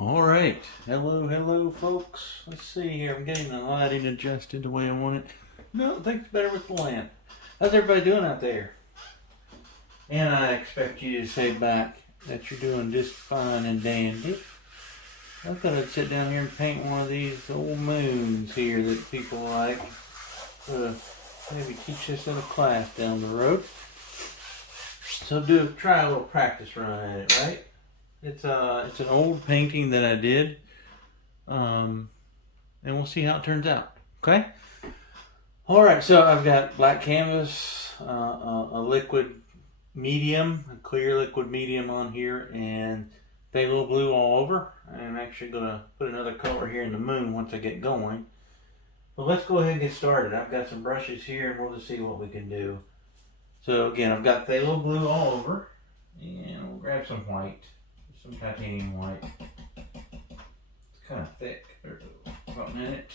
All right, hello, folks. Let's see here. I'm getting the lighting adjusted the way I want it. No, I think it's better with the lamp. How's everybody doing out there? And I expect you to say back that you're doing just fine and dandy. I thought I'd sit down here and paint one of these old moons here that people like. Maybe teach this in a class down the road. So try a little practice run at it, right? It's an old painting that I did, and we'll see how it turns out. Okay. All right. So I've got black canvas, a liquid medium, a clear liquid medium on here, and phthalo blue all over. I'm actually gonna put another color here in the moon once I get going. But let's go ahead and get started. I've got some brushes here, and we'll just see what we can do. So again, I've got phthalo blue all over, and we'll grab some white. Some titanium white. It's kind of thick. There's about a minute.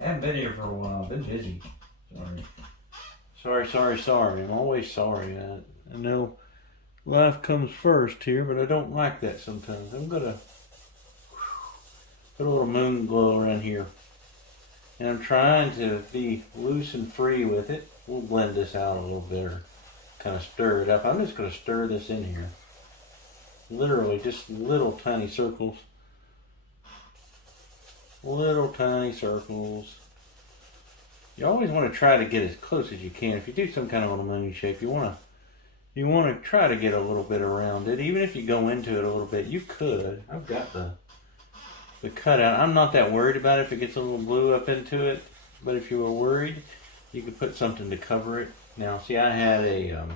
I haven't been here for a while. I've been busy. Sorry. I'm always sorry. I know life comes first here, but I don't like that sometimes. I'm going to put a little moon glow around here. And I'm trying to be loose and free with it. We'll blend this out a little bit or kind of stir it up. I'm just going to stir this in here. Literally just little tiny circles. Little tiny circles. You always want to try to get as close as you can. If you do some kind of a moon shape, you want to try to get a little bit around it. Even if you go into it a little bit, you could. I've got the cutout. I'm not that worried about it if it gets a little blue up into it. But if you were worried, you could put something to cover it. Now, see, I had a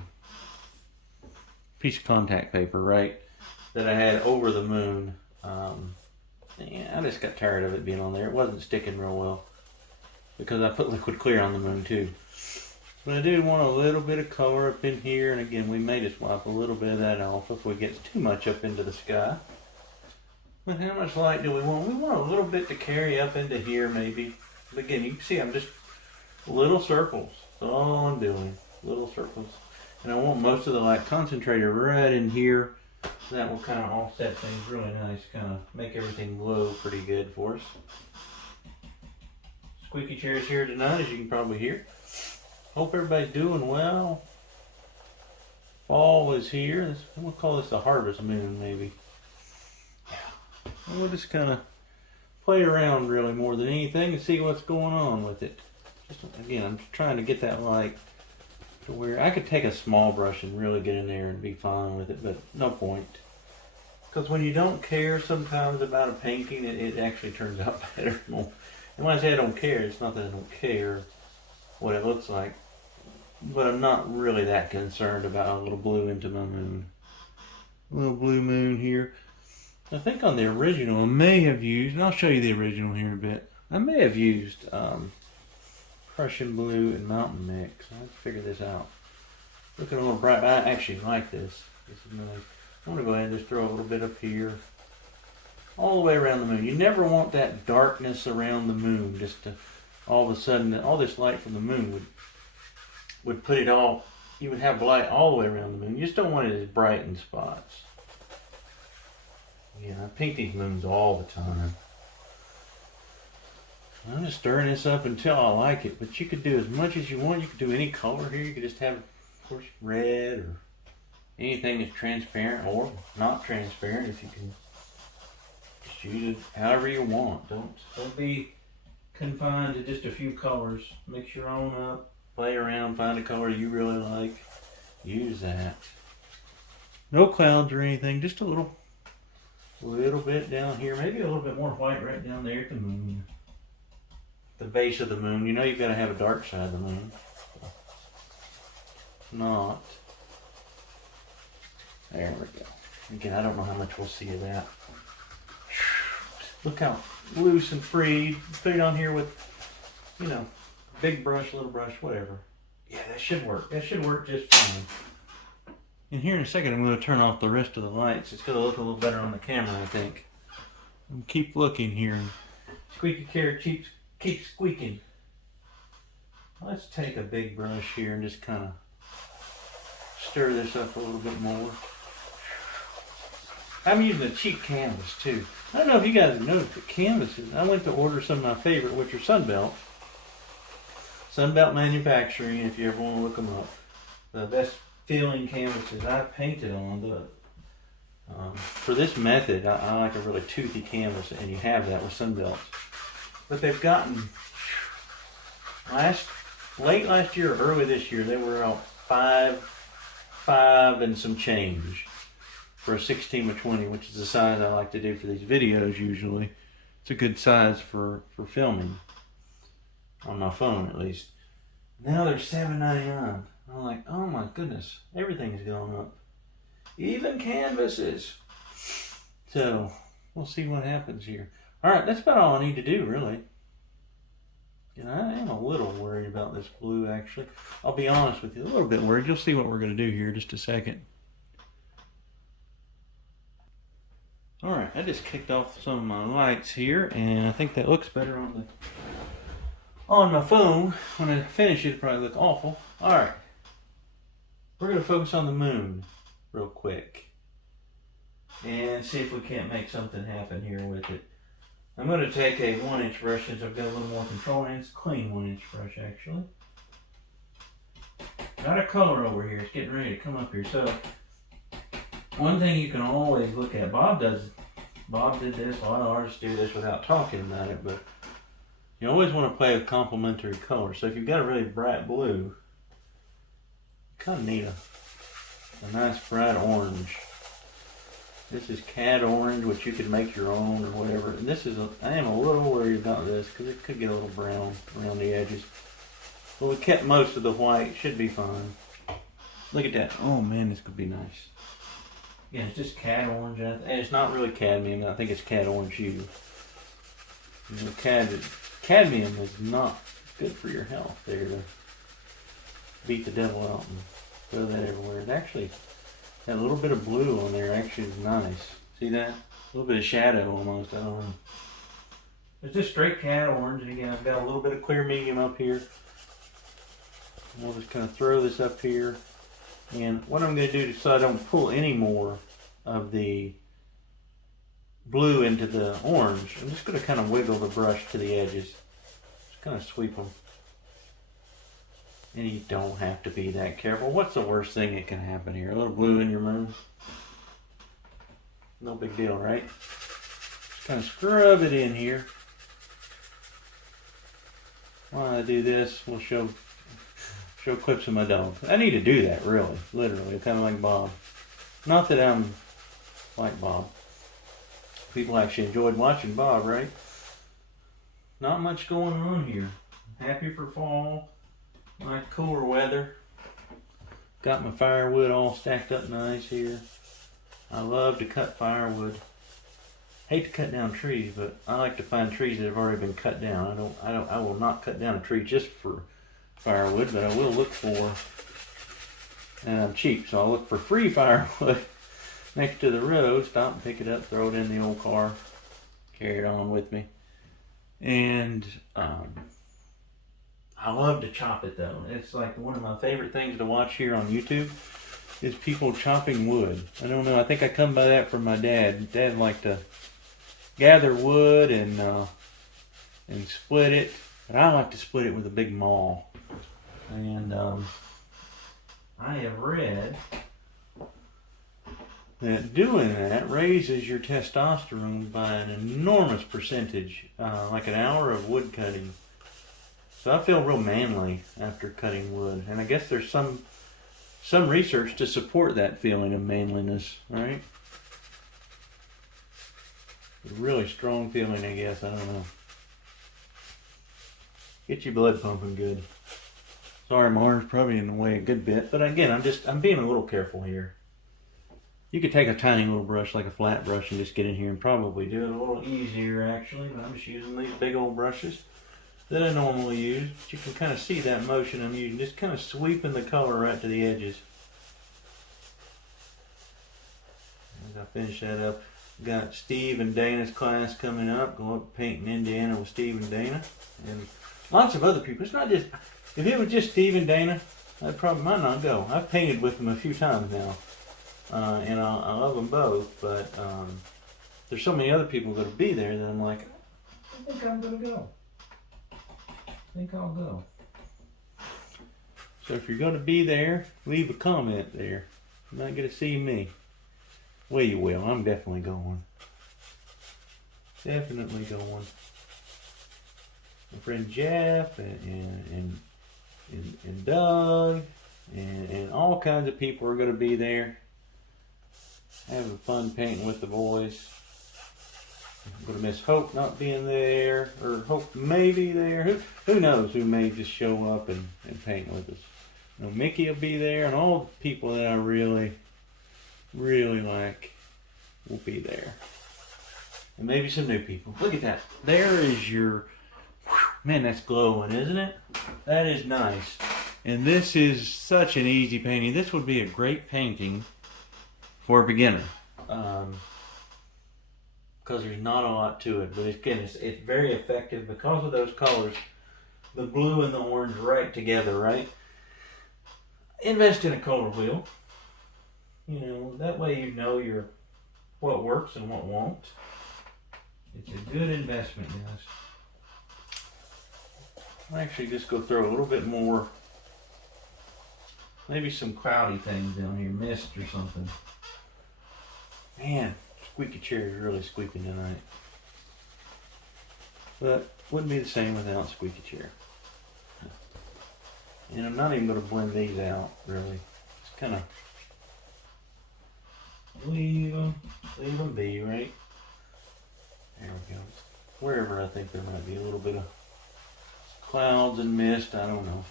piece of contact paper, right? That I had over the moon. I just got tired of it being on there. It wasn't sticking real well because I put liquid clear on the moon too. But I did want a little bit of color up in here, and again, we may just wipe a little bit of that off if we get too much up into the sky. But how much light do we want? We want a little bit to carry up into here maybe. But again, you can see I'm just little circles. That's all I'm doing. Little circles. And I want most of the light concentrated right in here. So that will kind of offset things really nice, kind of make everything glow pretty good for us. Squeaky chairs here tonight, as you can probably hear. Hope everybody's doing well. Fall is here. We'll call this the harvest moon, maybe. And we'll just kind of play around really more than anything and see what's going on with it. Again, I'm just trying to get that light to where I could take a small brush and really get in there and be fine with it, but no point. Because when you don't care sometimes about a painting, it actually turns out better. And when I say I don't care, it's not that I don't care what it looks like, but I'm not really that concerned about a little blue into my moon. A little blue moon here. I think on the original I may have used, and I'll show you the original here in a bit, I may have used Prussian blue and mountain mix. I have to figure this out. Looking a little bright, but I actually like this. This is nice. I'm going to go ahead and just throw a little bit up here. All the way around the moon. You never want that darkness around the moon. Just to, all of a sudden, all this light from the moon would put it all, you would have light all the way around the moon. You just don't want it as bright in spots. Yeah, I paint these moons all the time. I'm just stirring this up until I like it, but you could do as much as you want. You could do any color here. You could just have, of course, red or anything that's transparent or not transparent. If you can just use it however you want. Don't be confined to just a few colors. Mix your own up, play around, find a color you really like. Use that. No clouds or anything. Just a little bit down here. Maybe a little bit more white right down there at the moon. The base of the moon. You know you've got to have a dark side of the moon. Not. There we go. Again, I don't know how much we'll see of that. Look how loose and free. Put it on here with, big brush, little brush, whatever. Yeah, that should work. That should work just fine. And here in a second, I'm going to turn off the rest of the lights. It's going to look a little better on the camera, I think. And keep looking here. Squeaky chair keep squeaking. Let's take a big brush here and just kind of stir this up a little bit more. I'm using a cheap canvas too. I don't know if you guys have noticed, but canvases, I went to order some of my favorite, which are Sunbelt. Sunbelt Manufacturing, if you ever want to look them up. The best feeling canvases I painted on. For this method, I like a really toothy canvas, and you have that with Sunbelts. But they've gotten, late last year or early this year, they were out five and some change for a 16 by 20, which is the size I like to do for these videos usually. It's a good size for filming, on my phone at least. Now they're $7.99. I'm like, oh my goodness, everything's going up. Even canvases. So, we'll see what happens here. Alright, that's about all I need to do, really. And I am a little worried about this blue, actually. I'll be honest with you, a little bit worried. You'll see what we're going to do here in just a second. Alright, I just kicked off some of my lights here, and I think that looks better on my phone. When I finish it, it'll probably look awful. Alright, we're going to focus on the moon real quick and see if we can't make something happen here with it. I'm going to take a 1-inch brush since I've got a little more control, and it's a clean 1-inch brush actually. Got a color over here, it's getting ready to come up here. So one thing you can always look at, Bob did this, a lot of artists do this without talking about it, but you always want to play with complementary colors. So if you've got a really bright blue, you kind of need a nice bright orange. This is cad orange, which you could make your own or whatever. And this is, I am a little worried about this because it could get a little brown around the edges. But we kept most of the white, should be fine. Look at that. Oh man, this could be nice. Yeah, it's just cad orange, and it's not really cadmium. I think it's cad orange hue. You know, cadmium is not good for your health. There to beat the devil out and throw that everywhere. It actually, that little bit of blue on there actually is nice. See that? A little bit of shadow almost. I don't know. It's just straight cad orange, and again, I've got a little bit of clear medium up here. And I'll just kind of throw this up here. And what I'm going to do so I don't pull any more of the blue into the orange, I'm just going to kind of wiggle the brush to the edges. Just kind of sweep them. And you don't have to be that careful. What's the worst thing that can happen here? A little blue in your moon? No big deal, right? Just kind of scrub it in here. While I do this, we'll show clips of my dog. I need to do that, really. Literally, kind of like Bob. Not that I'm like Bob. People actually enjoyed watching Bob, right? Not much going on here. Happy for fall. Like cooler weather. Got my firewood all stacked up nice here. I love to cut firewood. Hate to cut down trees, but I like to find trees that have already been cut down. I will not cut down a tree just for firewood, but I will look for, and I'm cheap, so I'll look for free firewood next to the road, stop and pick it up, throw it in the old car, carry it on with me. And I love to chop it though. It's like one of my favorite things to watch here on YouTube is people chopping wood. I don't know, I think I come by that from my dad. Dad liked to gather wood and split it, but I like to split it with a big maul. And I have read that doing that raises your testosterone by an enormous percentage, like an hour of wood cutting. So I feel real manly after cutting wood, and I guess there's some research to support that feeling of manliness, right? A really strong feeling, I guess. I don't know. Get your blood pumping good. Sorry, my arm's probably in the way a good bit, but again, I'm being a little careful here. You could take a tiny little brush, like a flat brush, and just get in here and probably do it a little easier, actually. But I'm just using these big old brushes that I normally use. But you can kind of see that motion I'm using, just kind of sweeping the color right to the edges. As I finish that up, got Steve and Dana's class coming up. Go up painting Indiana with Steve and Dana, and lots of other people. It's not just, if it was just Steve and Dana, I probably might not go. I've painted with them a few times now. and I love them both, but there's so many other people that'll be there that I'm like, I think I'm gonna go. I think I'll go. So if you're gonna be there, leave a comment there. You're not gonna see me. Well, you will. I'm definitely going. Definitely going. My friend Jeff and Doug and all kinds of people are gonna be there. Having fun painting with the boys. I'm gonna miss Hope not being there, or Hope may be there. Who knows who may just show up and paint with us. You know, Mickey will be there, and all the people that I really, really like will be there. And maybe some new people. Look at that. There is your, man, that's glowing, isn't it? That is nice. And this is such an easy painting. This would be a great painting for a beginner. Because there's not a lot to it. But again, it's very effective because of those colors. The blue and the orange right together, right? Invest in a color wheel. You know, that way you know what works and what won't. It's a good investment, guys. I'll actually just go throw a little bit more, maybe some cloudy things down here, mist or something. Man, squeaky chair is really squeaking tonight. But wouldn't be the same without squeaky chair. And I'm not even going to blend these out, really. Just kind of leave them be, right? There we go. Wherever I think there might be a little bit of clouds and mist, I don't know.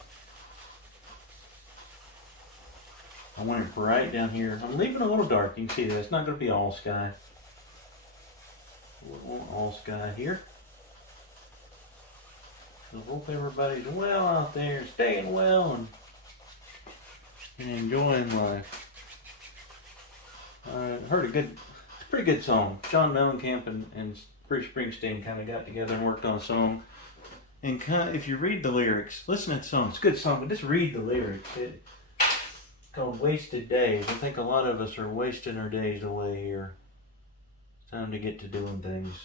I want it bright down here. I'm leaving a little dark. You can see that it's not going to be all sky. A little all sky here. I hope everybody's well out there, staying well and enjoying life. I heard it's a pretty good song. John Mellencamp and Bruce Springsteen kind of got together and worked on a song. And if you read the lyrics, listen to the song. It's a good song, but just read the lyrics. It's called Wasted Days. I think a lot of us are wasting our days away here. It's time to get to doing things.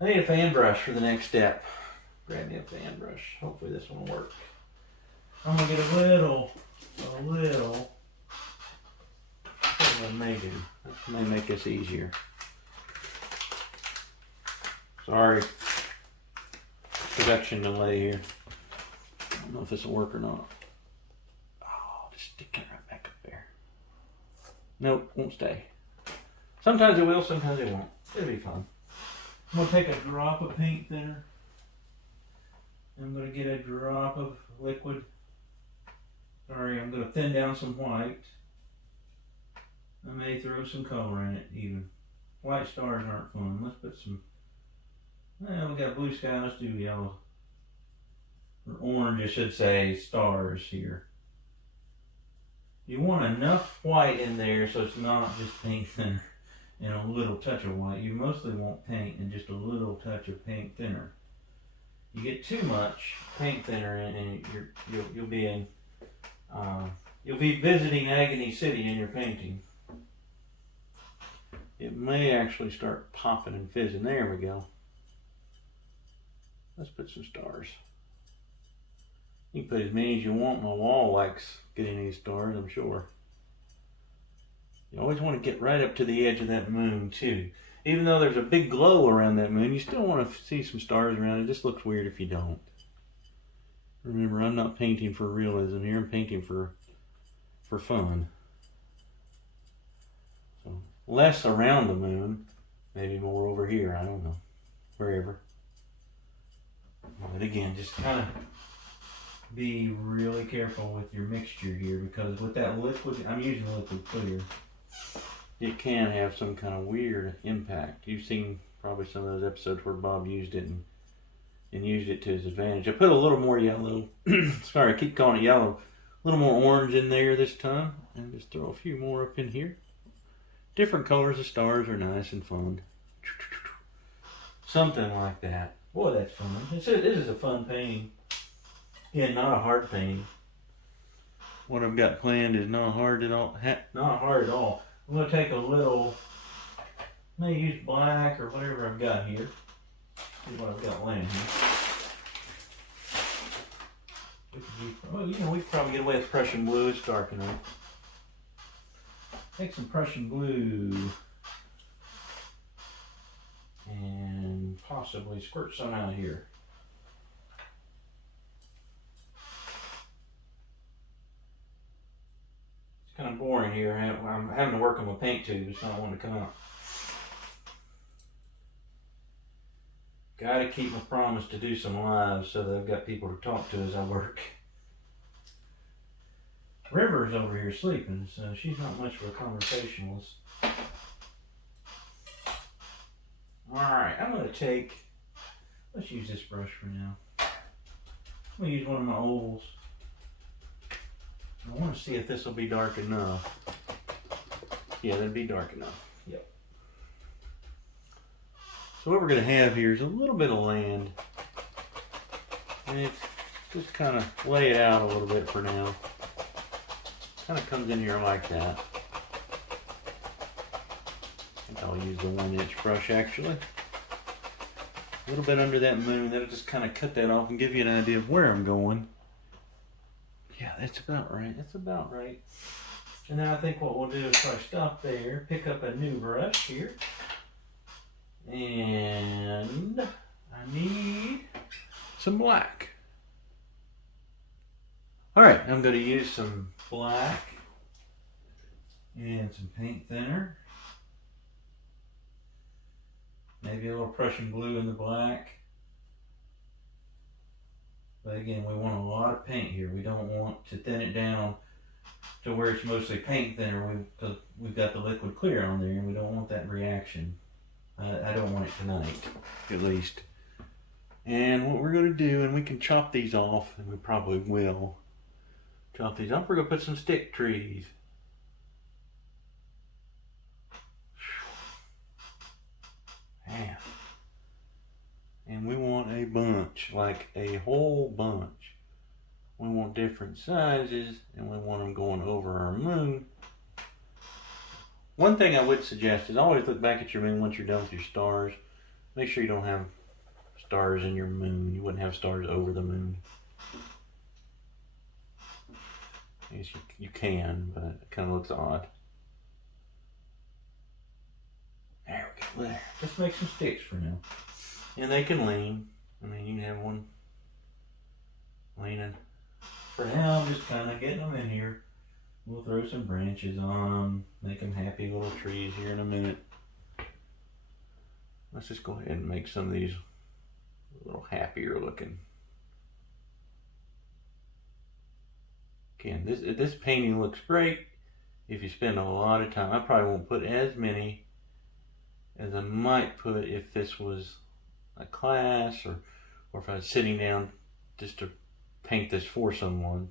I need a fan brush for the next step. Grab me a fan brush. Hopefully this one will work. I'm going to get a little. What I may do. This may make this easier. Sorry. Production delay here. I don't know if this will work or not. Oh, just stick it right back up there. Nope, won't stay. Sometimes it will, sometimes it won't. It'll be fun. I'm going to take a drop of paint thinner. I'm going to get a drop of liquid. Sorry, I'm going to thin down some white. I may throw some color in it even. White stars aren't fun. Let's put some, well, we got blue sky, let's do yellow. Or orange, I should say, stars here. You want enough white in there so it's not just paint thinner and a little touch of white. You mostly want paint and just a little touch of paint thinner. You get too much paint thinner and you'll be visiting Agony City in your painting. It may actually start popping and fizzing. There we go. Let's put some stars. You can put as many as you want. My wall likes getting these stars, I'm sure. You always want to get right up to the edge of that moon too. Even though there's a big glow around that moon, you still want to see some stars around it. It just looks weird if you don't. Remember, I'm not painting for realism here. I'm painting for fun. So less around the moon, maybe more over here. I don't know. Wherever. But again, just kind of be really careful with your mixture here, because with that liquid, I'm using liquid clear, it can have some kind of weird impact. You've seen probably some of those episodes where Bob used it and used it to his advantage. I put a little more yellow, sorry, I keep calling it yellow, a little more orange in there this time, and just throw a few more up in here. Different colors of stars are nice and fun. Something like that. Boy, that's fun. This is a fun painting. Yeah, not a hard painting. what I've got planned is not hard at all. Not hard at all. I'm going to take a little, may use black or whatever I've got here. See what I've got laying here. Oh, you know, we could probably get away with Prussian blue. It's dark enough. Take some Prussian blue and possibly squirt some out here. It's kind of boring here. I'm having to work on my paint tube. It's not wanting to come out. Gotta keep my promise to do some lives so that I've got people to talk to as I work. River's over here sleeping, so she's not much of a conversationalist. Alright, I'm going to take, let's use this brush for now. I'm going to use one of my ovals. I want to see if this will be dark enough. Yeah, that'd be dark enough. Yep. So what we're going to have here is a little bit of land. And it's just kind of lay it out a little bit for now. Kind of comes in here like that. I think I'll use the 1-inch brush actually. A little bit under that moon. That'll just kind of cut that off and give you an idea of where I'm going. Yeah, that's about right. That's about right. And then I think what we'll do is probably stop there, pick up a new brush here. And I need some black. Alright, I'm going to use some black and some paint thinner. Maybe a little Prussian blue in the black. But again, we want a lot of paint here. We don't want to thin it down to where it's mostly paint thinner because we've got the liquid clear on there and we don't want that reaction. I don't want it tonight, at least. And what we're going to do, and we can chop these off, and we probably will. Chop these up. We're going to put some stick trees. Man. And we want a bunch, like a whole bunch. We want different sizes, and we want them going over our moon. One thing I would suggest is always look back at your moon once you're done with your stars. Make sure you don't have stars in your moon. You wouldn't have stars over the moon. I guess you can, but it kind of looks odd. There we go. There. Let's make some sticks for now. And they can lean. I mean, you can have one leaning. For now, I'm just kind of getting them in here. We'll throw some branches on them, make them happy little trees here in a minute. Let's just go ahead and make some of these a little happier looking. Again, this painting looks great if you spend a lot of time. I probably won't put as many as I might put if this was a class or if I was sitting down just to paint this for someone.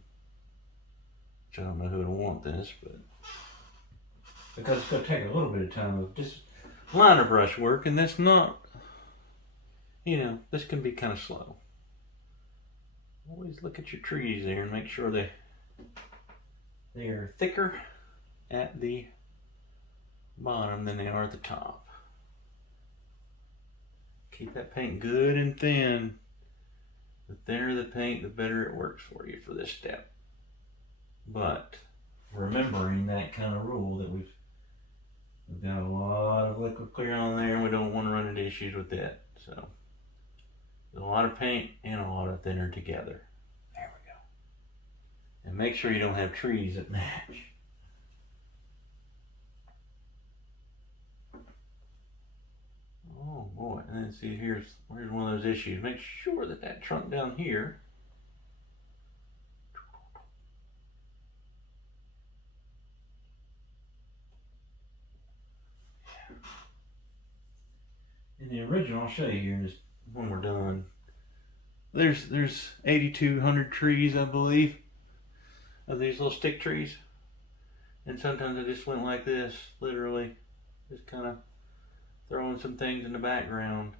Which I don't know who would want this, but because it's going to take a little bit of time of just liner brush work, and that's not, you know, this can be kind of slow. Always look at your trees there and make sure they're thicker at the bottom than they are at the top. Keep that paint good and thin. The thinner the paint, the better it works for you for this step. But remembering that kind of rule that we've got a lot of liquid clear on there and we don't want to run into issues with that. So a lot of paint and a lot of thinner together. There we go. And make sure you don't have trees that match. Oh boy, and then see here's one of those issues. Make sure that trunk down here in the original, I'll show you here just when we're done. There's 8,200 trees, I believe, of these little stick trees. And sometimes I just went like this, literally, just kind of throwing some things in the background,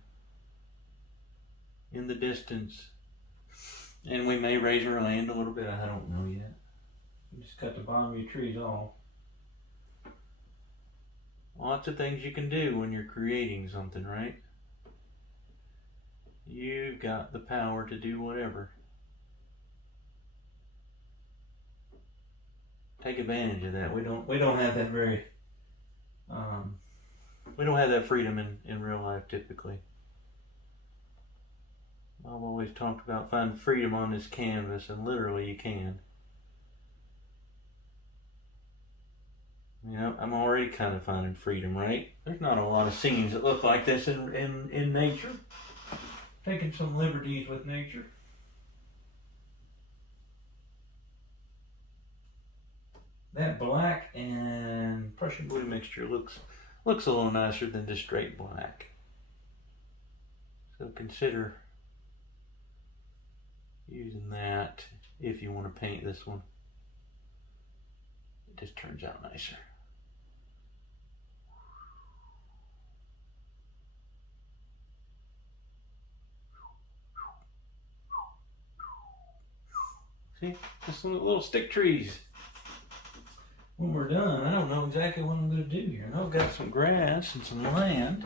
in the distance. And we may raise our land a little bit, I don't know yet. I'm just cut the bottom of your trees off. Lots of things you can do when you're creating something, right? You've got the power to do whatever. Take advantage of that. We don't have that very we don't have that freedom in real life typically. I've always talked about finding freedom on this canvas, and literally you can. You know, I'm already kind of finding freedom, right? There's not a lot of scenes that look like this in nature. Taking some liberties with nature. That black and Prussian blue mixture looks a little nicer than just straight black. So consider using that if you want to paint this one. It just turns out nicer. See, just some little stick trees. When we're done, I don't know exactly what I'm going to do here. I've got some grass and some land.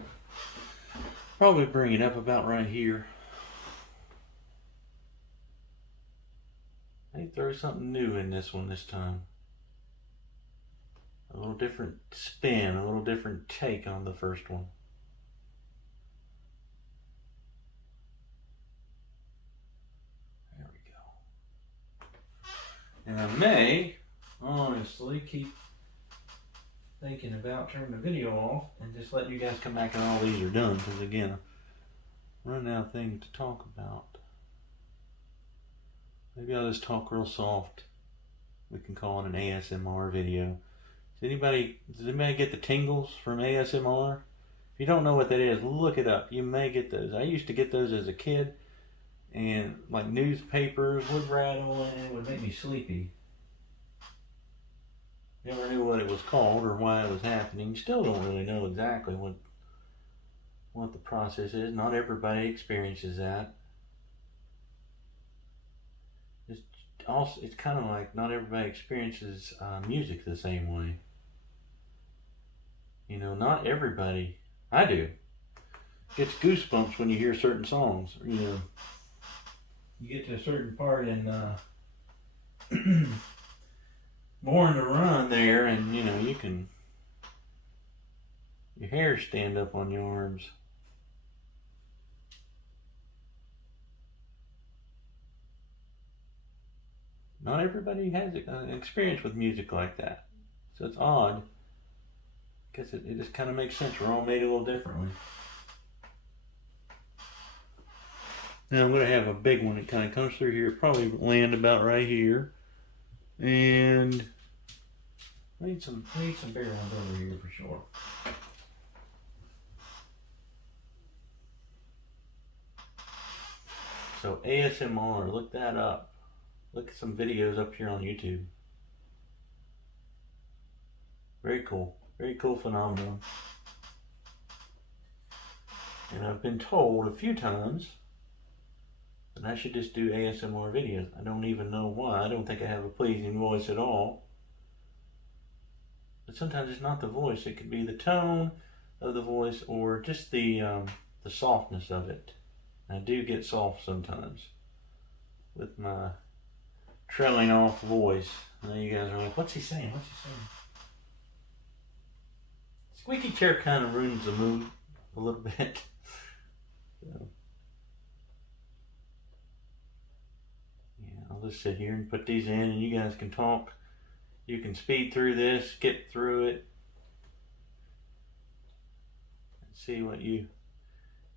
Probably bring it up about right here. I throw something new in this one this time. A little different spin, a little different take on the first one. There we go. And I may honestly keep thinking about turning the video off and just letting you guys come back and all these are done, because again, I'm running out of things to talk about. Maybe I'll just talk real soft. We can call it an ASMR video. Does anybody get the tingles from ASMR? If you don't know what that is, look it up. You may get those. I used to get those as a kid, and like newspapers would rattle and it would make me sleepy. Never knew what it was called or why it was happening. Still don't really know exactly what the process is. Not everybody experiences that. It's kind of like not everybody experiences music the same way. You know, not everybody. I do. Gets goosebumps when you hear certain songs. You know, you get to a certain part in Born to Run there, and you know your hair stand up on your arms. Not everybody has an experience with music like that. So it's odd. Because it just kind of makes sense. We're all made a little differently. Now I'm going to have a big one that kind of comes through here. Probably land about right here. And I need some bigger ones over here for sure. So ASMR, look that up. Look at some videos up here on YouTube. Very cool. Very cool phenomenon. And I've been told a few times that I should just do ASMR videos. I don't even know why. I don't think I have a pleasing voice at all. But sometimes it's not the voice. It could be the tone of the voice or just the softness of it. I do get soft sometimes with my trailing off voice. I know you guys are like, what's he saying? What's he saying? Squeaky chair kind of ruins the mood a little bit. So, yeah, I'll just sit here and put these in and you guys can talk. You can speed through this, skip through it, and see what you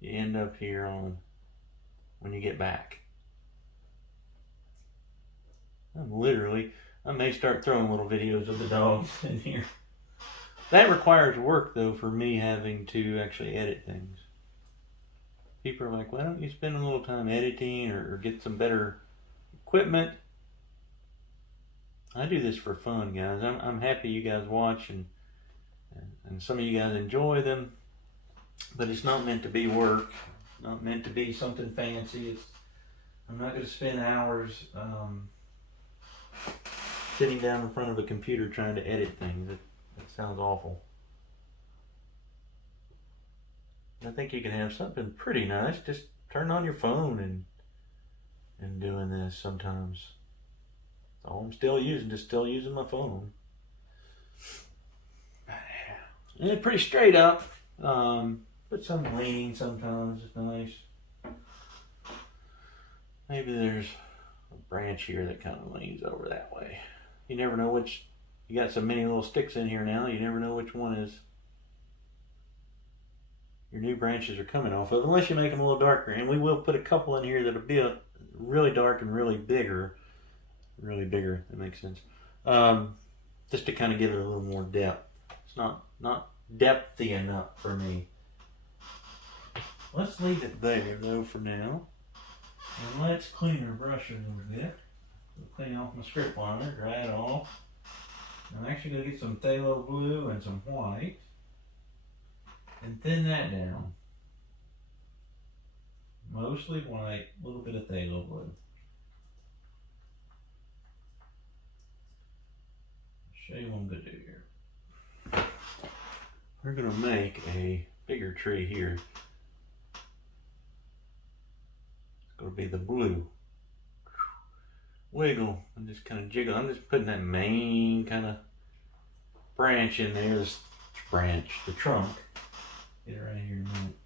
end up here on when you get back. I may start throwing little videos of the dogs in here. That requires work though for me having to actually edit things. People are like, why don't you spend a little time editing or get some better equipment? I do this for fun, guys. I'm happy you guys watch and some of you guys enjoy them, but it's not meant to be work, not meant to be something fancy. I'm not going to spend hours sitting down in front of a computer trying to edit things. That sounds awful. I think you can have something pretty nice. Just turn on your phone and doing this sometimes. That's all I'm still using. Just still using my phone. And it's pretty straight up. But some leaning sometimes is nice. Maybe there's a branch here that kind of leans over that way. You never know which. You got so many little sticks in here now. You never know which one is your new branches are coming off of, unless you make them a little darker. And we will put a couple in here that'll be really dark and really bigger. Really bigger, that makes sense. Just to kind of give it a little more depth. It's not depthy enough for me. Let's leave it there though for now. And let's clean our brush a little bit. We'll clean off my script liner, dry it off. I'm actually going to get some phthalo blue and some white and thin that down. Mostly white, a little bit of phthalo blue. I'll show you what I'm going to do here. We're going to make a bigger tree here. It's going to be the blue. Wiggle and just kind of jiggle. I'm just putting that main kind of branch in there. This branch, the trunk. Get it right here in a minute.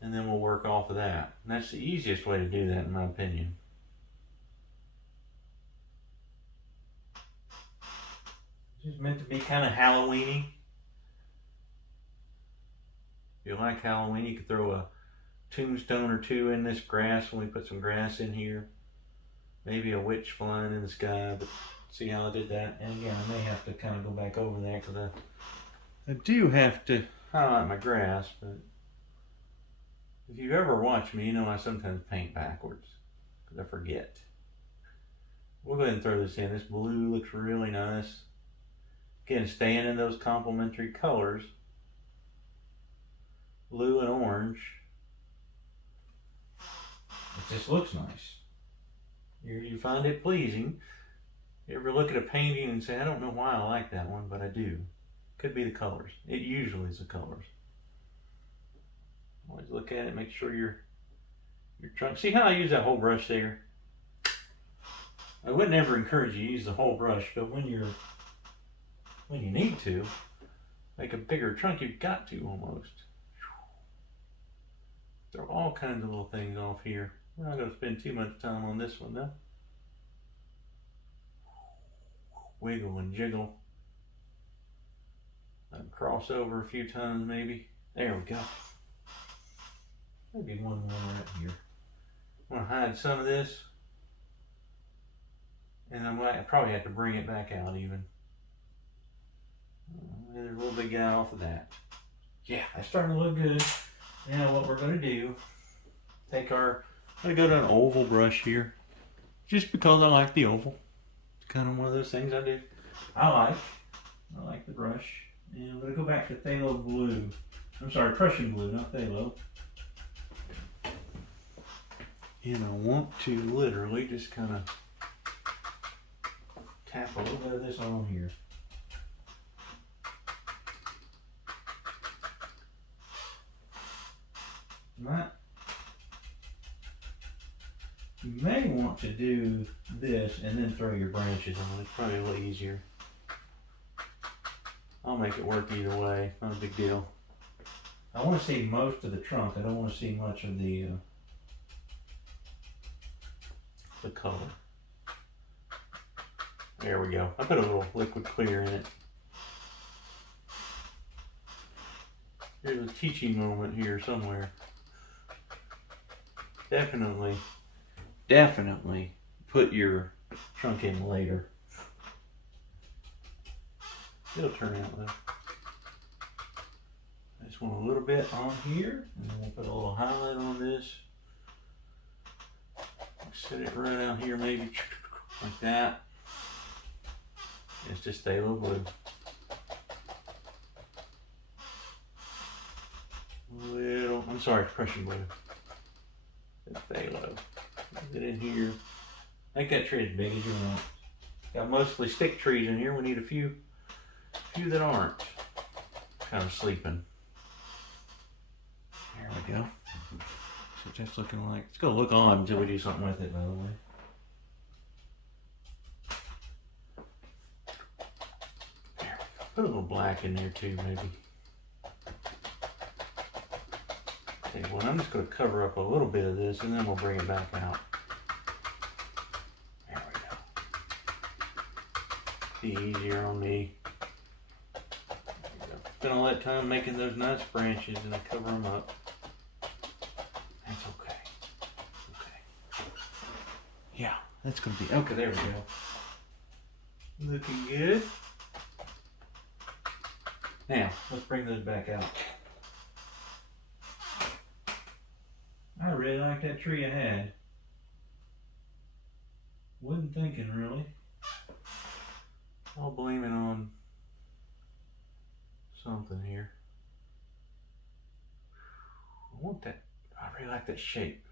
And then we'll work off of that. And that's the easiest way to do that, in my opinion. It's just meant to be kind of Halloween-y. If you like Halloween, you could throw a tombstone or two in this grass when we put some grass in here. Maybe a witch flying in the sky, but see how I did that? And again, I may have to kind of go back over that because I do have to highlight my grass, but if you've ever watched me, you know I sometimes paint backwards because I forget. We'll go ahead and throw this in. This blue looks really nice. Again, staying in those complementary colors, blue and orange. It just looks nice. You find it pleasing. You ever look at a painting and say, I don't know why I like that one, but I do. Could be the colors. It usually is the colors. Always look at it, make sure your trunk. See how I use that whole brush there? I wouldn't ever encourage you to use the whole brush, but when you need to, make a bigger trunk, you've got to almost. Throw all kinds of little things off here. We're not going to spend too much time on this one though. Wiggle and jiggle. Cross over a few times maybe. There we go. Maybe one more right here. I'm going to hide some of this. And I might probably have to bring it back out even. There's a little big guy off of that. Yeah, that's starting to look good. Now what we're going to do, I'm going to go to an oval brush here. Just because I like the oval. It's kind of one of those things I do. I like the brush. And I'm going to go back to phthalo blue. I'm sorry, Prussian blue, not phthalo. And I want to literally just kind of tap a little bit of this on here. You may want to do this and then throw your branches on. It's probably a little easier. I'll make it work either way. Not a big deal. I want to see most of the trunk. I don't want to see much of the color. There we go. I put a little liquid clear in it. There's a teaching moment here somewhere. Definitely put your trunk in later. It'll turn out though. I just want a little bit on here, and then we'll put a little highlight on this. Set it right out here, maybe like that. It's just phthalo blue. I'm sorry, Prussian blue. It's phthalo. Get in here. Make that tree as big as you want. Got mostly stick trees in here. We need a few that aren't kind of sleeping. There we go. So that's looking like, it's gonna look odd until we do something with it, by the way. There we go. Put a little black in there too, maybe. Okay, well, I'm just gonna cover up a little bit of this and then we'll bring it back out. There we go. Be easier on me. Spend all that time making those nice branches and I cover them up. That's okay. Okay. Yeah, that's gonna be okay. There we go. Looking good. Now let's bring those back out. I really like that tree I had. Wasn't thinking really. I'll blame it on something here. I want that. I really like that shape.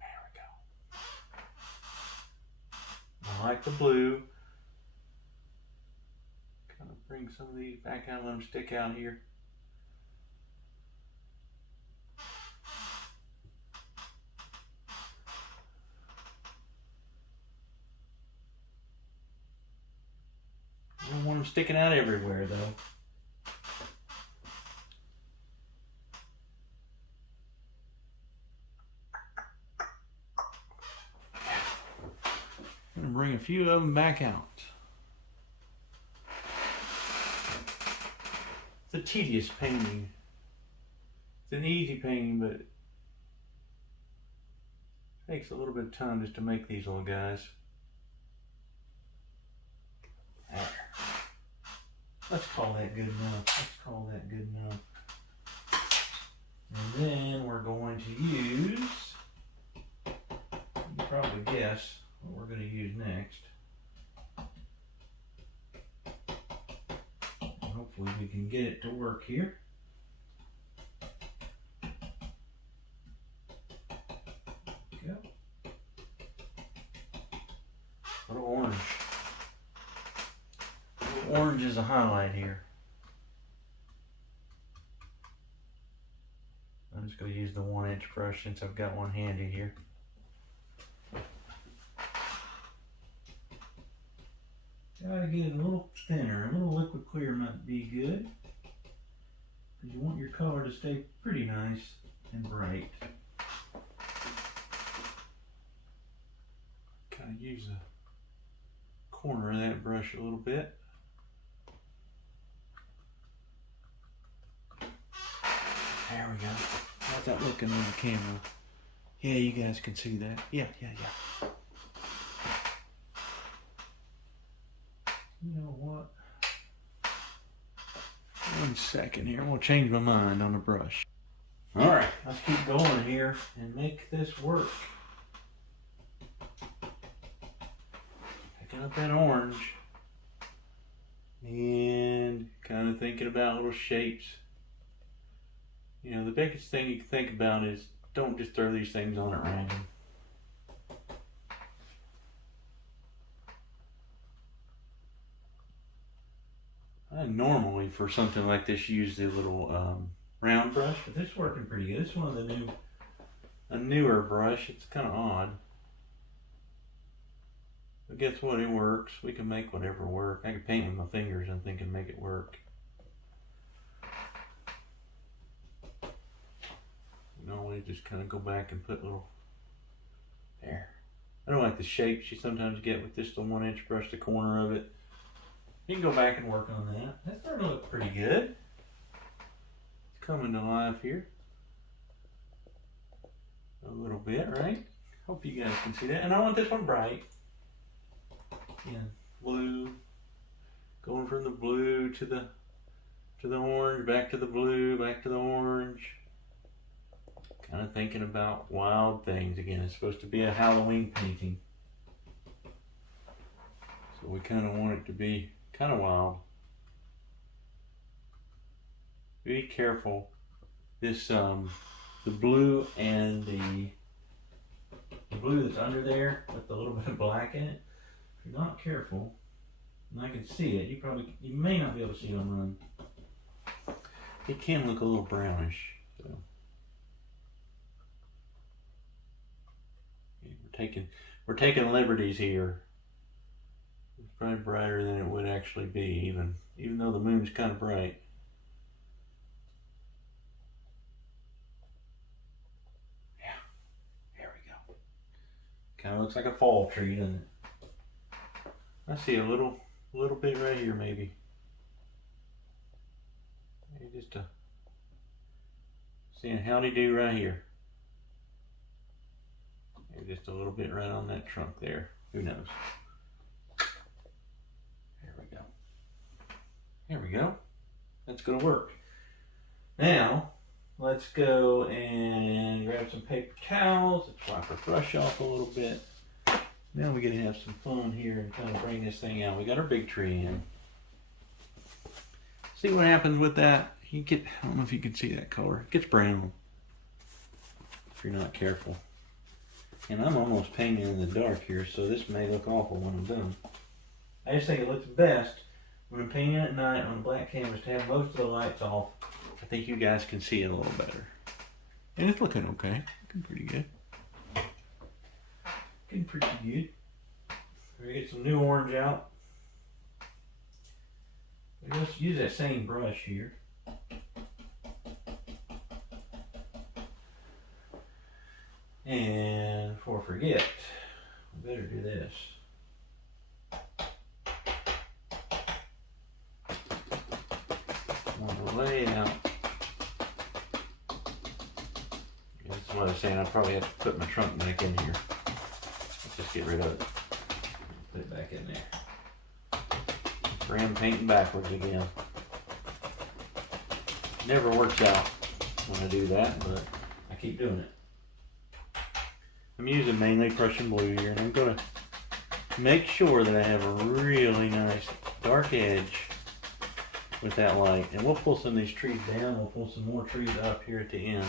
There we go. I like the blue. Kind of bring some of these back out and let them stick out here. I don't want them sticking out everywhere though. I'm going to bring a few of them back out. It's a tedious painting. It's an easy painting, but it takes a little bit of time just to make these little guys. There. Let's call that good enough. Let's call that good enough. And then we're going to use, you can probably guess what we're going to use next. And hopefully we can get it to work here. Go. Little orange. Little orange is a highlight here. I'm just going to use the 1-inch brush since I've got one handy here. Gotta get it a little thinner. A little liquid clear might be good, because you want your color to stay pretty nice and bright. Kind of use the corner of that brush a little bit. There we go. How's that looking on the camera? Yeah, you guys can see that. Yeah. You know what? 1 second here. I'm going to change my mind on the brush. Alright, let's keep going here and make this work. Picking up that orange and kind of thinking about little shapes. You know, the biggest thing you can think about is don't just throw these things on at random. I normally, for something like this, use the little round brush, but this is working pretty good. This is one of the newer brush. It's kind of odd. But guess what? It works. We can make whatever work. I can paint with my fingers, I think, and make it work. Normally just kind of go back and put little there. I don't like the shapes you sometimes get with just the 1-inch brush, the corner of it. You can go back and work on that. That's starting to look pretty good. It's coming to life here. A little bit, right? Hope you guys can see that. And I want this one bright. Yeah, blue. Going from the blue to the orange, back to the blue, back to the orange. Kind of thinking about wild things again. It's supposed to be a Halloween painting. So we kind of want it to be kind of wild. Be careful. This the blue and the the glue that's under there with the little bit of black in it, if you're not careful, and I can see it, you may not be able to see it on run. It can look a little brownish. So yeah, we're taking liberties here. It's probably brighter than it would actually be, even though the moon's kind of bright. Kind of looks like a fall tree, doesn't it? I see a little bit right here, maybe. Maybe just seeing howdy do right here. Maybe just a little bit right on that trunk there. Who knows? There we go. There we go. That's gonna work. Now, let's go and grab some paper towels. Let's wipe our brush off a little bit. Now we get to have some fun here and kind of bring this thing out. We got our big tree in. See what happens with that? I don't know if you can see that color. It gets brown if you're not careful. And I'm almost painting in the dark here, so this may look awful when I'm done. I just think it looks best when I'm painting at night on a black canvas to have most of the lights off. I think you guys can see it a little better. And it's looking okay. Looking pretty good. Looking pretty good. We're gonna get some new orange out. We'll just use that same brush here. And before I forget, we better do this. On the way out. That's what I was saying. I probably have to put my trunk back in here. Let's just get rid of it. Put it back in there. Ram painting backwards again. Never works out when I do that, but I keep doing it. I'm using mainly Prussian blue here, and I'm going to make sure that I have a really nice dark edge with that light. And we'll pull some of these trees down. We'll pull some more trees up here at the end.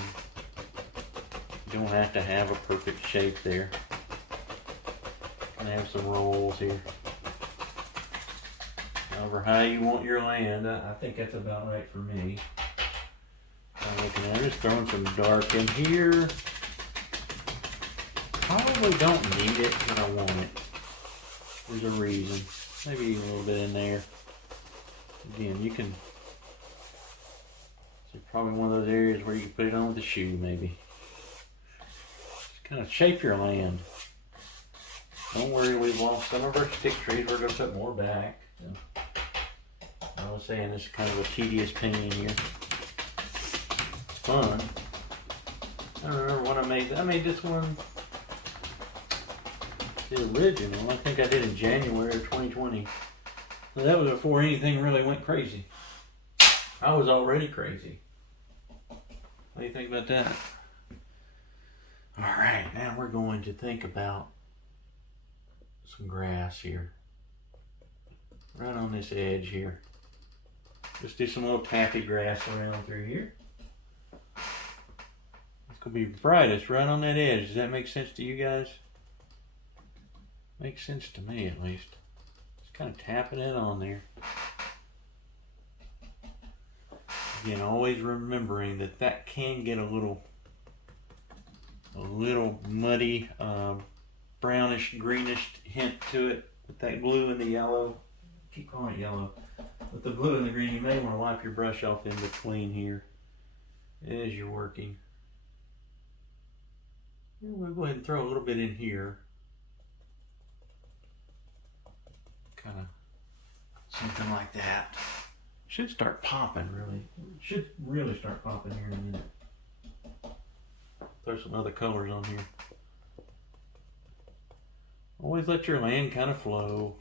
You don't have to have a perfect shape there. And have some rolls here. However high you want your land, I think that's about right for me. I'm just throwing some dark in here. Probably don't need it, but I want it. There's a reason. Maybe a little bit in there. Again, you can. It's probably one of those areas where you can put it on with a shoe, maybe. Just kind of shape your land. Don't worry, we've lost some of our stick trees. We're going to put more back. So, I was saying this is kind of a tedious painting here. It's fun. I don't remember when I made. I made this one. The original, I think I did in January of 2020. So that was before anything really went crazy. I was already crazy. What do you think about that? Alright, now we're going to think about some grass here. Right on this edge here. Just do some little tappy grass around through here. It's going to be brightest right on that edge. Does that make sense to you guys? Makes sense to me, at least. Just kind of tapping it on there. Again, always remembering that can get a little muddy, brownish, greenish hint to it with that blue and the yellow. Keep calling it yellow. With the blue and the green, you may want to wipe your brush off in between here as you're working. We'll go ahead and throw a little bit in here. Kind of something like that. Should start popping, really. Should really start popping here in a minute. Throw some other colors on here. Always let your land kind of flow.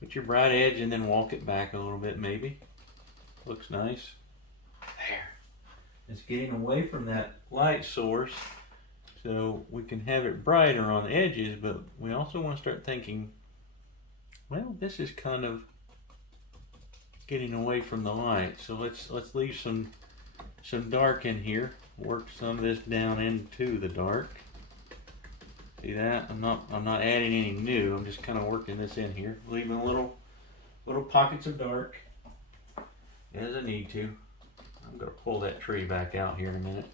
Put your bright edge and then walk it back a little bit, maybe. Looks nice. There. It's getting away from that light source, so we can have it brighter on the edges, but we also want to start thinking, well, this is kind of getting away from the light, so let's leave some dark in here. Work some of this down into the dark. See that? I'm not adding any new. I'm just kind of working this in here, leaving little pockets of dark as I need to. I'm gonna pull that tree back out here in a minute.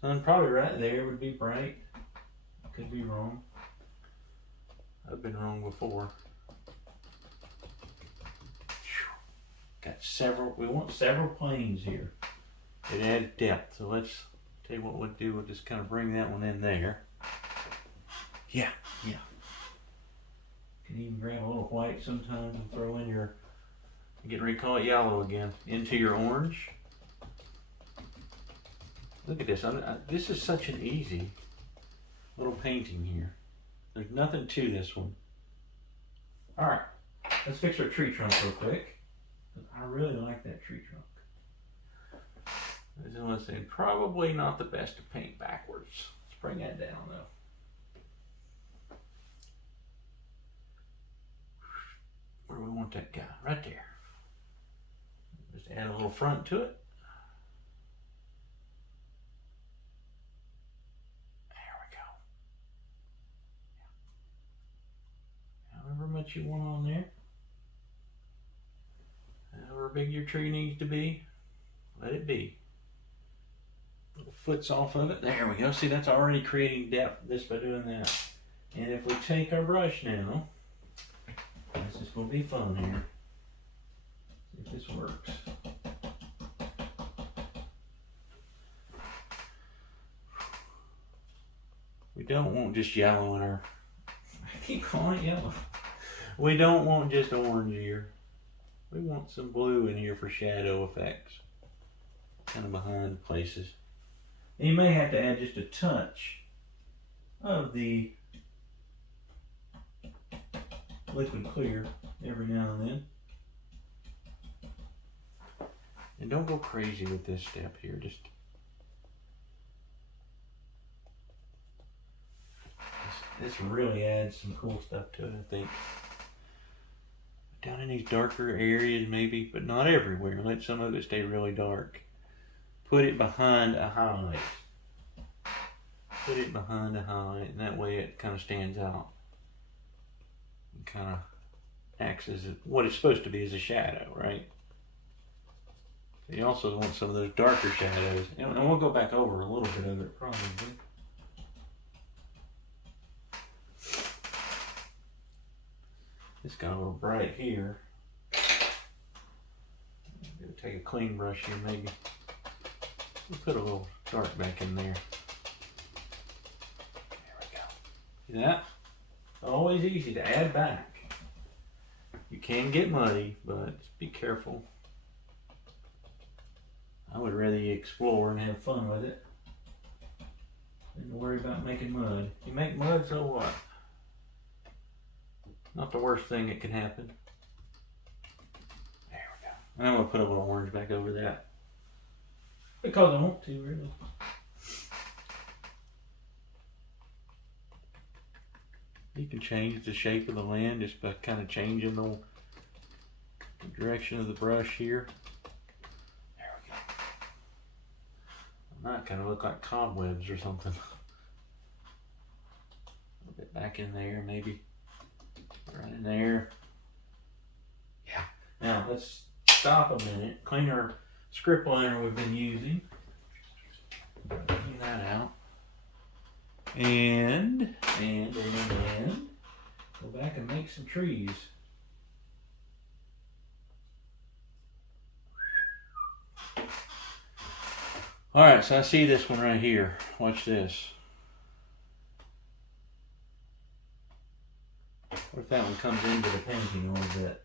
Sun probably right there would be bright. Could be wrong. I've been wrong before. Got several. We want several planes here. It adds depth. So let's tell you what we'll do. We'll just kind of bring that one in there. Yeah. You can even grab a little white sometimes and throw in your, get ready to call it yellow again, into your orange. Look at this. This is such an easy little painting here. There's nothing to this one. All right, let's fix our tree trunk real quick. I really like that tree trunk. As I was saying, probably not the best to paint backwards. Let's bring that down though. Where do we want that guy? Right there. Just add a little front to it. There we go. However much you want on there. However big your tree needs to be, let it be. Little foots off of it. There we go. See, that's already creating depth just by doing that. And if we take our brush now, this is going to be fun here. See if this works. We don't want just yellow in our... I keep calling it yellow. We don't want just orange here. We want some blue in here for shadow effects. Kind of behind places. And you may have to add just a touch of the liquid clear every now and then. And don't go crazy with this step here. Just this really adds some cool stuff to it, I think. Down in these darker areas maybe, but not everywhere. Let some of it stay really dark. Put it behind a highlight. Put it behind a highlight, and that way it kind of stands out. And kind of acts as what it's supposed to be, as a shadow, right? You also want some of those darker shadows. And we'll go back over a little bit of it, probably. It's got a little bright here. I'm going to take a clean brush here, maybe. We'll put a little dark back in there. There we go. See that? Always easy to add back. You can get muddy, but just be careful. I would rather you explore and have fun with it than to worry about making mud. You make mud, so what? Not the worst thing that can happen. There we go. And I'm going to put a little orange back over that. Because I want to, really. You can change the shape of the land just by kind of changing the direction of the brush here. There we go. It might kind of look like cobwebs or something. A little bit back in there, maybe. Right in there. Yeah. Now let's stop a minute. Clean our script liner we've been using. Clean that out. And go back and make some trees. All right, so I see this one right here. Watch this. What if that one comes into the painting a little bit?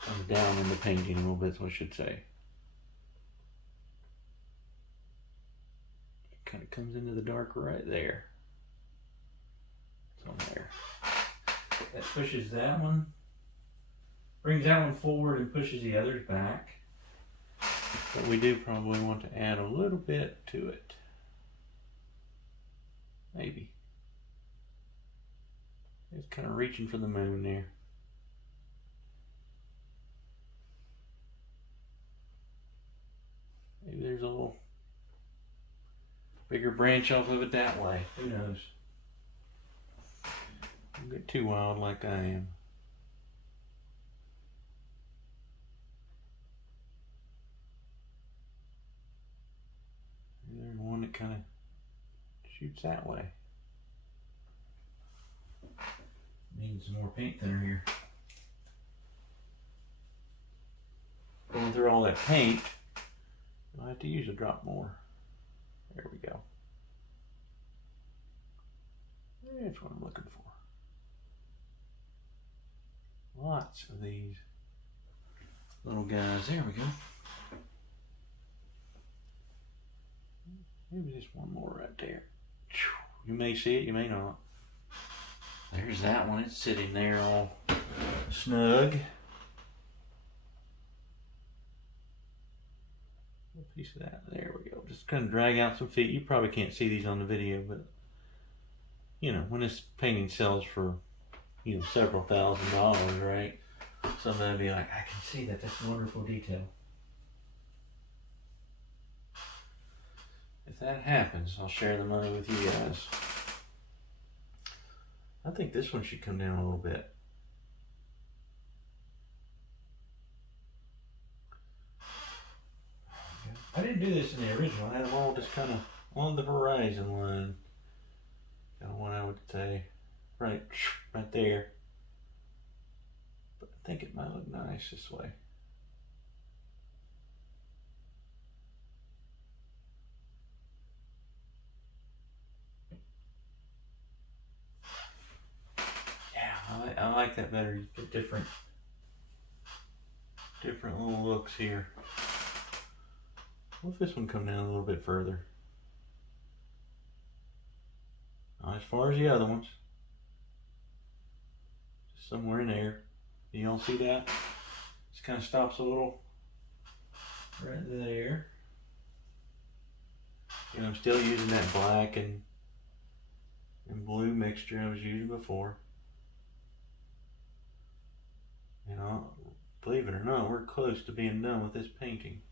Comes down in the painting a little bit, so I should say. It kind of comes into the dark right there. It's on there. That pushes that one. Brings that one forward and pushes the others back. But we do probably want to add a little bit to it. Maybe. It's kind of reaching for the moon there. Maybe there's a little bigger branch off of it that way. Who knows? Don't get too wild like I am. There's one that kind of shoots that way. Needs some more paint thinner here. Going through all that paint, I'll have to use a drop more. There we go. That's what I'm looking for. Lots of these little guys. There we go. Maybe just one more right there. You may see it, you may not. There's that one. It's sitting there all snug. A piece of that. There we go. Just kind of drag out some feet. You probably can't see these on the video, but you know, when this painting sells for, you know, several $1,000s, right? Somebody will be like, I can see that. That's wonderful detail. If that happens, I'll share the money with you guys. I think this one should come down a little bit. I didn't do this in the original. I had them all just kind of on the horizon line. Kind of what I would say, right there. But I think it might look nice this way. Yeah, I like that better. You get different little looks here. What if this one come down a little bit further? Not as far as the other ones. Just somewhere in there. You all see that? Just kind of stops a little right there. And I'm still using that black and blue mixture I was using before. You know, believe it or not, we're close to being done with this painting.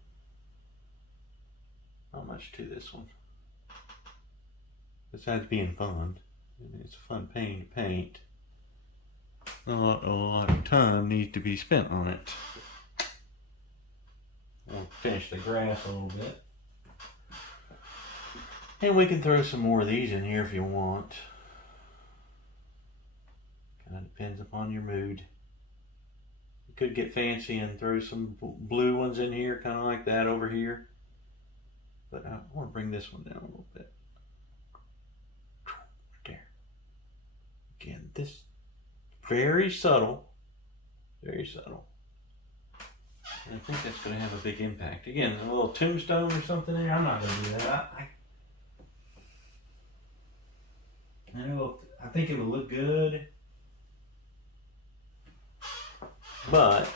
Not much to this one. Besides being fun. I mean, it's a fun painting to paint. A lot of time needs to be spent on it. I'll finish the grass a little bit. And we can throw some more of these in here if you want. Kind of depends upon your mood. You could get fancy and throw some blue ones in here, kind of like that over here. But I want to bring this one down a little bit. Right there. Again, this very subtle. Very subtle. And I think that's going to have a big impact. Again, a little tombstone or something there. I'm not going to do that. I know. I think it would look good. But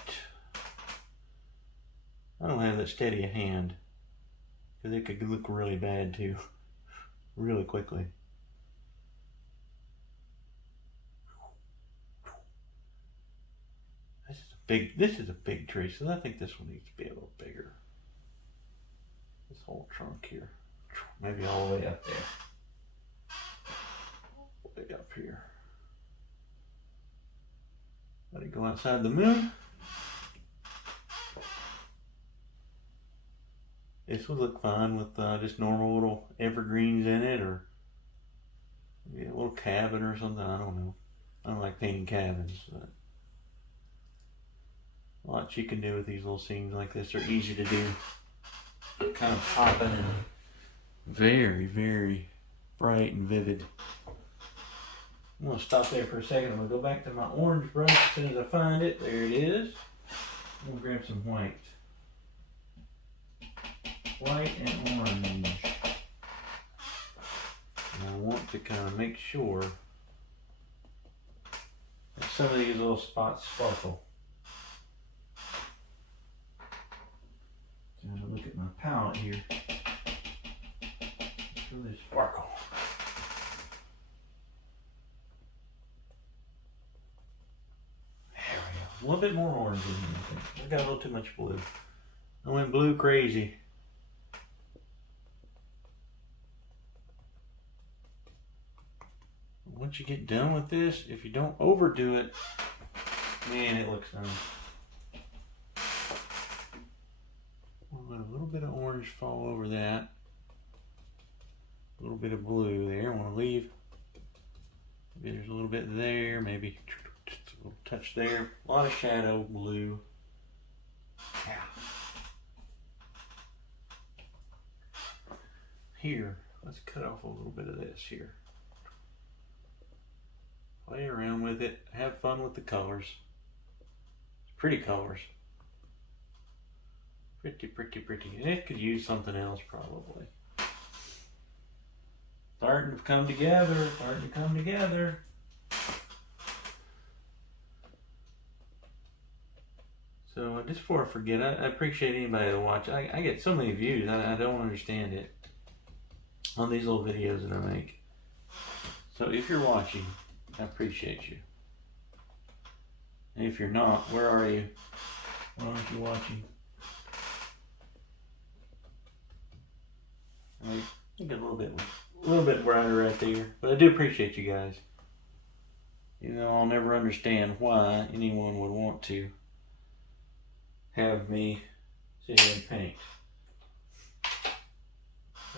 I don't have that steady a hand. Because it could look really bad too, really quickly. This is a big tree, so I think this one needs to be a little bigger. This whole trunk here, maybe all the way up there, way up here. Let it go outside the moon. This would look fine with just normal little evergreens in it, or maybe a little cabin or something. I don't know. I don't like painting cabins, but a lot you can do with these little scenes like this. They're easy to do. They're kind of popping and very, very bright and vivid. I'm going to stop there for a second. I'm going to go back to my orange brush as soon as I find it. There it is. I'm going to grab some white. White and orange. And I want to kind of make sure that some of these little spots sparkle. So I'm going to look at my palette here. Show this sparkle. There we go. A little bit more orange in here, I think. I got a little too much blue. I went blue crazy. once you get done with this, if you don't overdo it, man, it looks nice. We'll let a little bit of orange fall over that. A little bit of blue there. I want to leave. Maybe there's a little bit there. Maybe just a little touch there. A lot of shadow blue. Yeah. Here, let's cut off a little bit of this here. Play around with it. Have fun with the colors. Pretty colors. Pretty, pretty, pretty. And it could use something else probably. Starting to come together. Starting to come together. So just before I forget, I appreciate anybody that watch. I get so many views. I don't understand it on these little videos that I make. So if you're watching, I appreciate you. And if you're not, where are you? Why aren't you watching? I get a little bit brighter right there, but I do appreciate you guys. You know, I'll never understand why anyone would want to have me sit here and paint.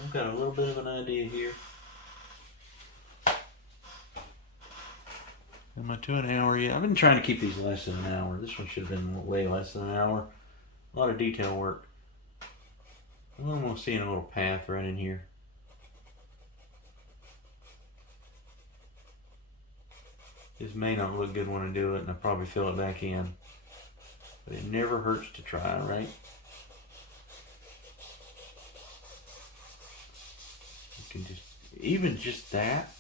I've got a little bit of an idea here. Am I to an hour yet? I've been trying to keep these less than an hour. This one should have been way less than an hour. A lot of detail work. I'm almost seeing a little path right in here. This may not look good when I do it, and I'll probably fill it back in. But it never hurts to try, right? You can even just that,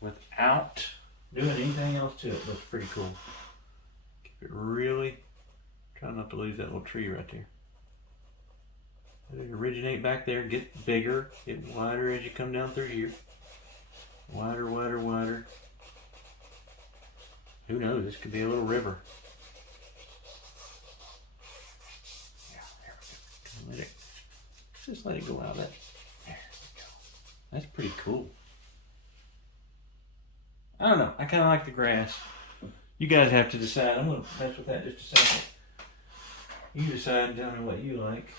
without doing anything else to it, looks pretty cool. Keep it really, try not to lose that little tree right there. Let it originate back there, get bigger, get wider as you come down through here. Wider, wider, wider. Who knows, this could be a little river. Yeah, there we go. Just let it go out. There we go. That's pretty cool. I don't know, I kind of like the grass. You guys have to decide. I'm going to mess with that just a second. You decide and tell me what you like.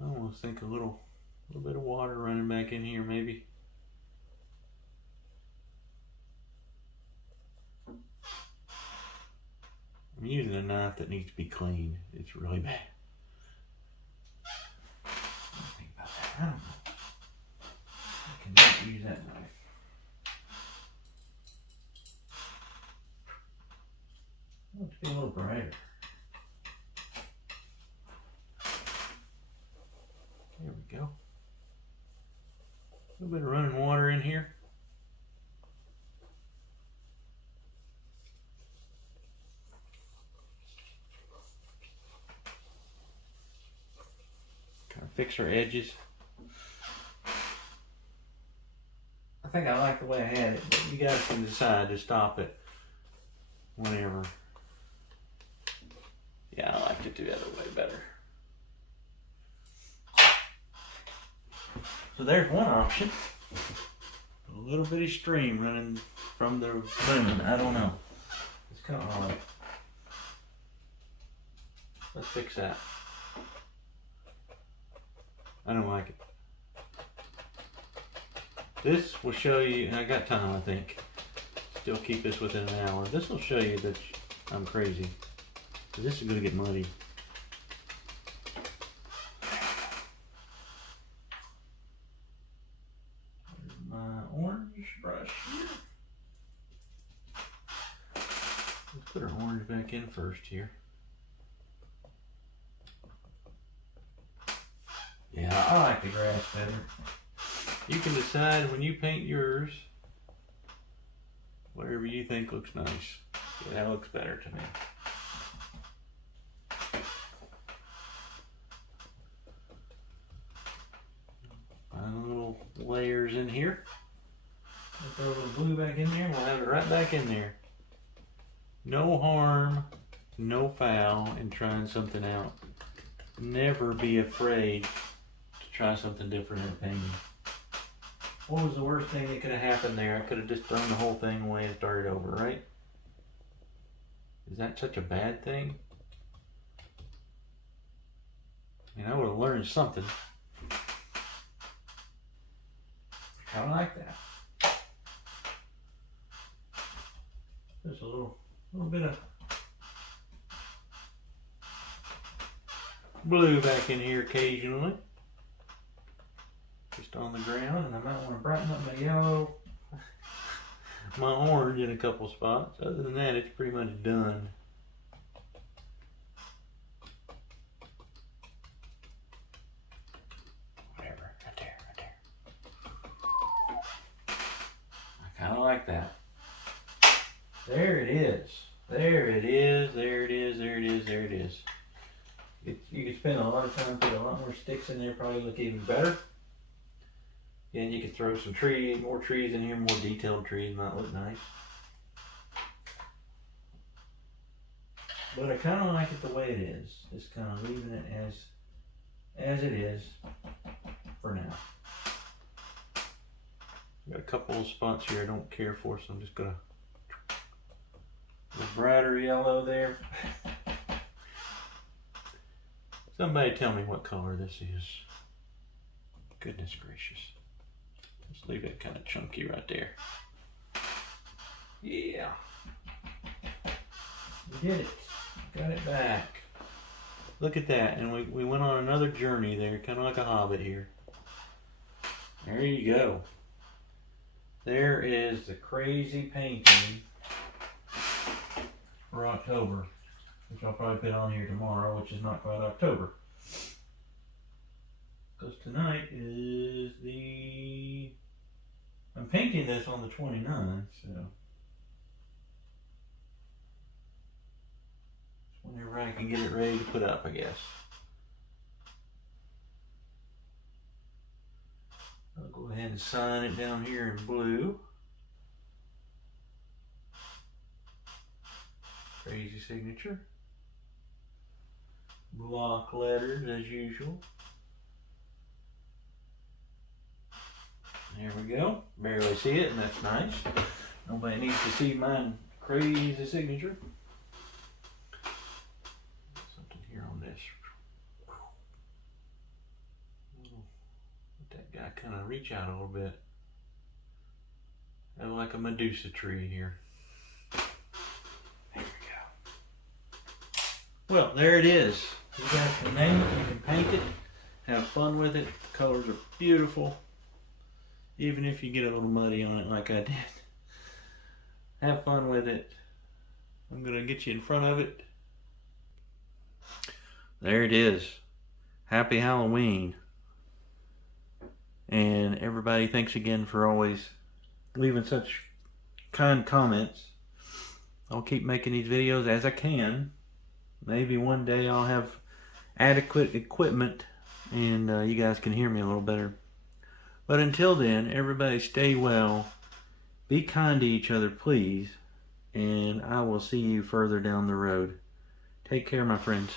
I almost think a little bit of water running back in here maybe. I'm using a knife that needs to be cleaned. It's really bad. Think about that. I don't know. I cannot use that knife. I want it to be a little brighter. There we go. A little bit of running water in here. Kind of fix our edges. I think I like the way I had it, but you guys can decide to stop it whenever. Yeah, I liked it the other way better. So there's one option. A little bitty stream running from the moon. I don't know. It's kind of hard. Let's fix that. I don't like it. This will show you, and I got time I think. Still keep this within an hour. This will show you that I'm crazy. This is going to get muddy. There's my orange brush here. Let's put our orange back in first here. Yeah, I like the grass better. You can decide when you paint yours, whatever you think looks nice. Yeah, that looks better to me. Little layers in here. Throw a little glue back in there and we'll have it right back in there. No harm, no foul in trying something out. Never be afraid to try something different in painting. What was the worst thing that could have happened there? I could have just thrown the whole thing away and started over, right? Is that such a bad thing? I mean, I would have learned something. I like that. Just a little bit of blue back in here occasionally. Just on the ground, and I might want to brighten up my yellow, my orange in a couple spots. Other than that, it's pretty much done. Whatever, right there, right there. I kind of like that. There it is. There it is. There it is. There it is. There it is. You could spend a lot of time, put a lot more sticks in there, probably look even better. And you could throw some trees, more trees in here, more detailed trees, might look nice. But I kind of like it the way it is. Just kind of leaving it as it is for now. Got a couple of spots here I don't care for, so I'm just gonna the brighter yellow there. Somebody tell me what color this is. Goodness gracious. Let's leave it kind of chunky right there. Yeah. We did it. Got it back. Look at that. And we went on another journey there, kind of like a hobbit here. There you go. There is the crazy painting for October, which I'll probably put on here tomorrow, which is not quite October. Because tonight is I'm painting this on the 29th, so whenever I can get it ready to put up, I guess. I'll go ahead and sign it down here in blue. Crazy signature. Block letters as usual. There we go. Barely see it, and that's nice. Nobody needs to see my crazy signature. Something here on this. Let that guy kind of reach out a little bit. Kind of like a Medusa tree here. There we go. Well, there it is. You guys can name it, you can paint it, have fun with it. The colors are beautiful. Even if you get a little muddy on it like I did. Have fun with it. I'm going to get you in front of it. There it is. Happy Halloween. And everybody, thanks again for always leaving such kind comments. I'll keep making these videos as I can. Maybe one day I'll have adequate equipment and you guys can hear me a little better. But until then, everybody stay well. Be kind to each other, please. And I will see you further down the road. Take care, my friends.